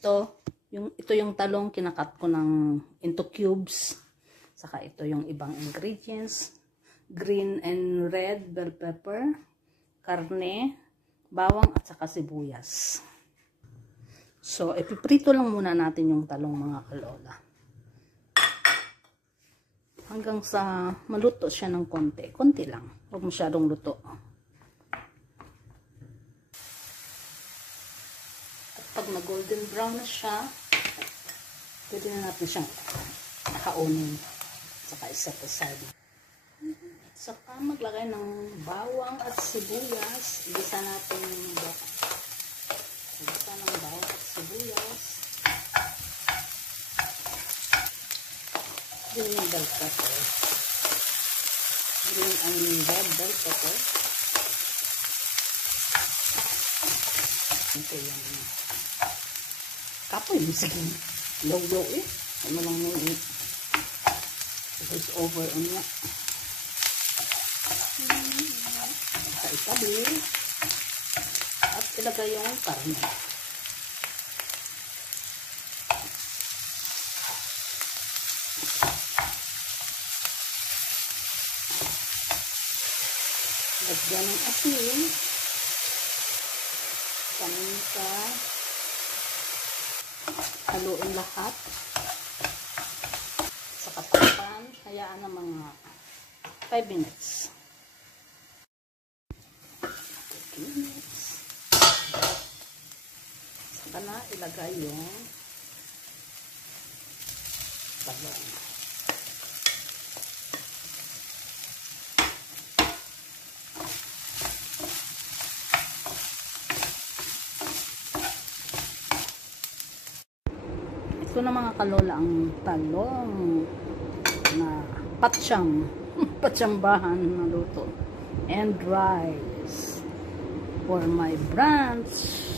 Ito yung talong, kinakat ko ng into cubes. Saka ito yung ibang ingredients. Green and red bell pepper, karne, bawang at saka sibuyas. So, ipiprito lang muna natin yung talong mga kalola. Hanggang sa maluto siya ng konti. Konti lang. Huwag masyadong luto. At pag na golden brown na siya, pwede na natin siyang kaunin. Saka iset aside. Saka maglagay ng bawang at sibuyas. Igisa natin yung bawang. Igisa ng bawang at sibuyas. Green and bell pepper. Green and red bell pepper. Ito yung kapoy. Sige. Low-low eh. Ano lang nung it's over on nga. Itabi at ilagay yung karne. Lagyan ng asin, paminta, haluin lahat sa katawan, hayaan ng mga 5 minutes. Saka na ilagay yung talong. Ito na mga kalola ang talong na patsambahan na luto and rice for my brunch.